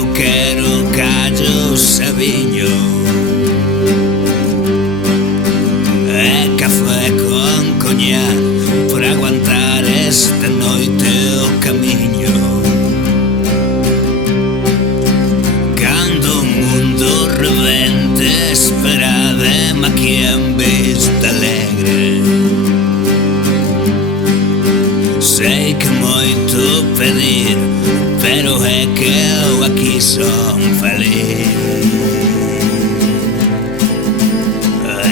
eu quero callo sabiño e café con coñac para aguantar esta noite o camiño. Cando o mundo rebente, esperademe aquí en Vista Alegre. Sei que moito pedir, pero é que eu aquí son feliz.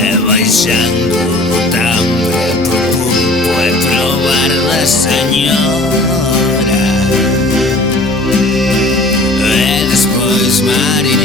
E baixando no tambre pro pulpo e probar da señora. E despois María